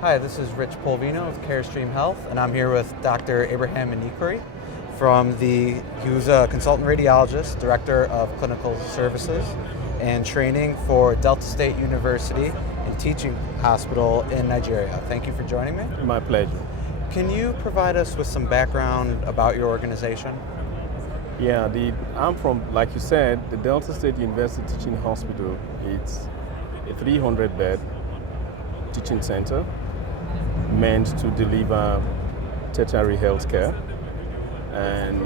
Hi, this is Rich Polvino of Carestream Health, and I'm here with Dr. Abraham Inikori who's a consultant radiologist, director of clinical services and training for Delta State University and teaching hospital in Nigeria. Thank you for joining me. My pleasure. Can you provide us with some background about your organization? Yeah, I'm from, like you said, the Delta State University Teaching Hospital. It's a 300-bed teaching center meant to deliver tertiary health care. And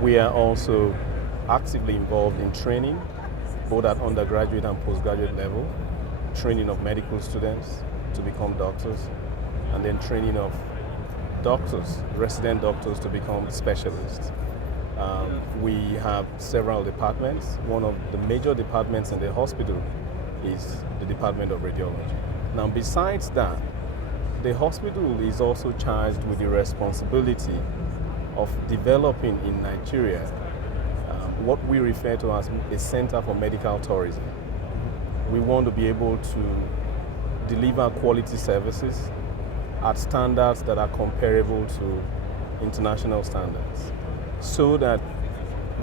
we are also actively involved in training, both at undergraduate and postgraduate level, training of medical students to become doctors, and then training of doctors, resident doctors to become specialists. We have several departments. One of the major departments in the hospital is the Department of Radiology. Now, besides that, the hospital is also charged with the responsibility of developing in Nigeria what we refer to as a center for medical tourism. We want to be able to deliver quality services at standards that are comparable to international standards, so that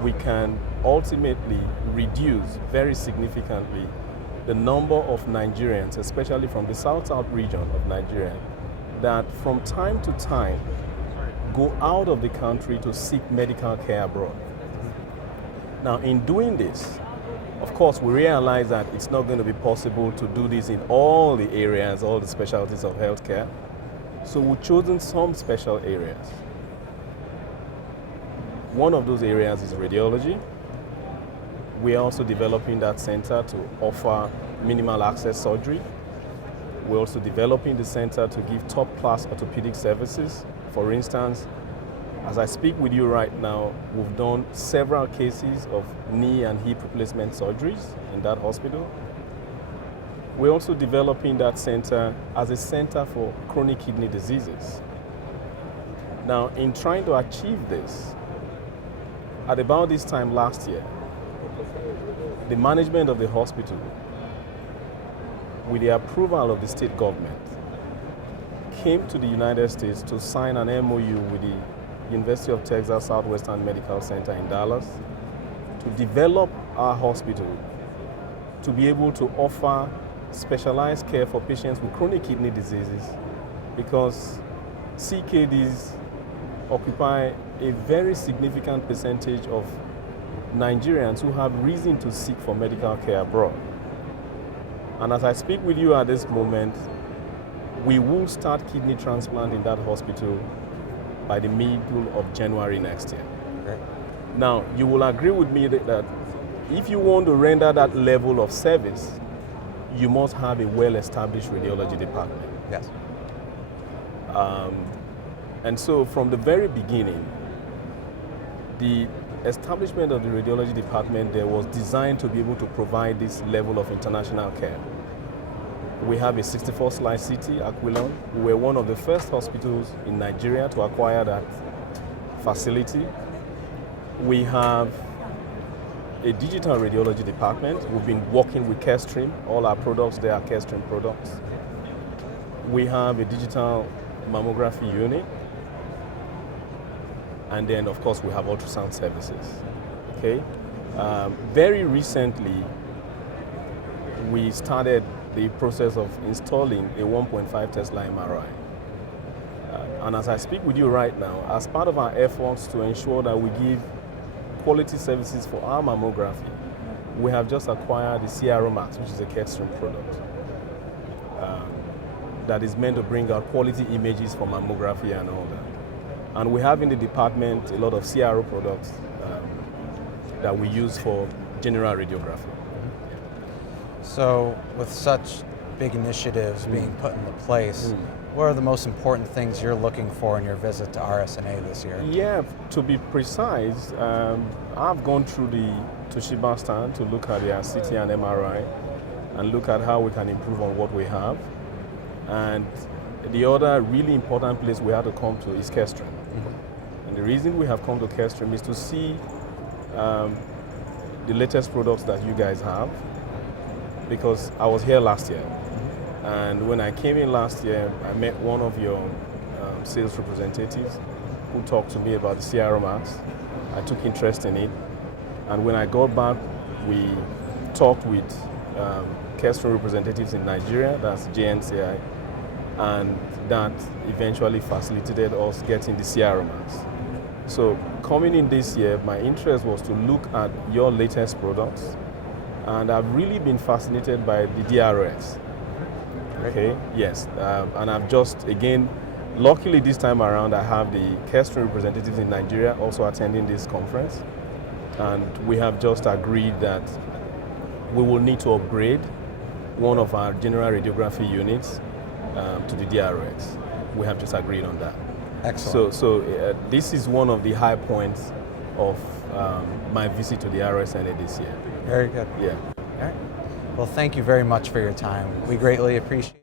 we can ultimately reduce very significantly the number of Nigerians, especially from the South region of Nigeria, that from time to time go out of the country to seek medical care abroad. Now, in doing this, of course, we realize that it's not going to be possible to do this in all the areas, all the specialties of healthcare. So we've chosen some special areas. One of those areas is radiology. We are also developing that center to offer minimal access surgery. We're also developing the center to give top-class orthopedic services. For instance, as I speak with you right now, we've done several cases of knee and hip replacement surgeries in that hospital. We're also developing that center as a center for chronic kidney diseases. Now, in trying to achieve this, at about this time last year, the management of the hospital, with the approval of the state government, came to the United States to sign an MOU with the University of Texas Southwestern Medical Center in Dallas to develop our hospital to be able to offer specialized care for patients with chronic kidney diseases, because CKDs occupy a very significant percentage of Nigerians who have reason to seek for medical care abroad. And as I speak with you at this moment, we will start kidney transplant in that hospital by the middle of January next year. Great. Now, you will agree with me that if you want to render that level of service, you must have a well-established radiology department. Yes. And so from the very beginning, the establishment of the radiology department there was designed to be able to provide this level of international care. We have a 64-slide CT, Aquilon. We were one of the first hospitals in Nigeria to acquire that facility. We have a digital radiology department. We've been working with Carestream. All our products, they are Carestream products. We have a digital mammography unit. And then, of course, we have ultrasound services. Okay. Very recently, we started the process of installing a 1.5 Tesla MRI. And as I speak with you right now, as part of our efforts to ensure that we give quality services for our mammography, we have just acquired the CRO Max, which is a Carestream product that is meant to bring out quality images for mammography and all that. And we have in the department a lot of CRO products that we use for general radiography. So with such big initiatives being put into place, what are the most important things you're looking for in your visit to RSNA this year? Yeah, to be precise, I've gone through the Toshiba stand to look at their CT and MRI and look at how we can improve on what we have. And the other really important place we have to come to is Carestream. And the reason we have come to Carestream is to see the latest products that you guys have, because I was here last year And when I came in last year, I met one of your sales representatives who talked to me about the CRM Max. I took interest in it. And when I got back, we talked with Carestream representatives in Nigeria, that's JNCI, and that eventually facilitated us getting the CRM Max. So coming in this year, my interest was to look at your latest products, and I've really been fascinated by the DRX. Okay, yes, and I've just, again, luckily this time around, I have the Carestream representatives in Nigeria also attending this conference, and we have just agreed that we will need to upgrade one of our general radiography units to the DRX. We have just agreed on that. Excellent. So this is one of the high points of my visit to the RSNA this year. Very good. Yeah. All right. Well, thank you very much for your time. We greatly appreciate it.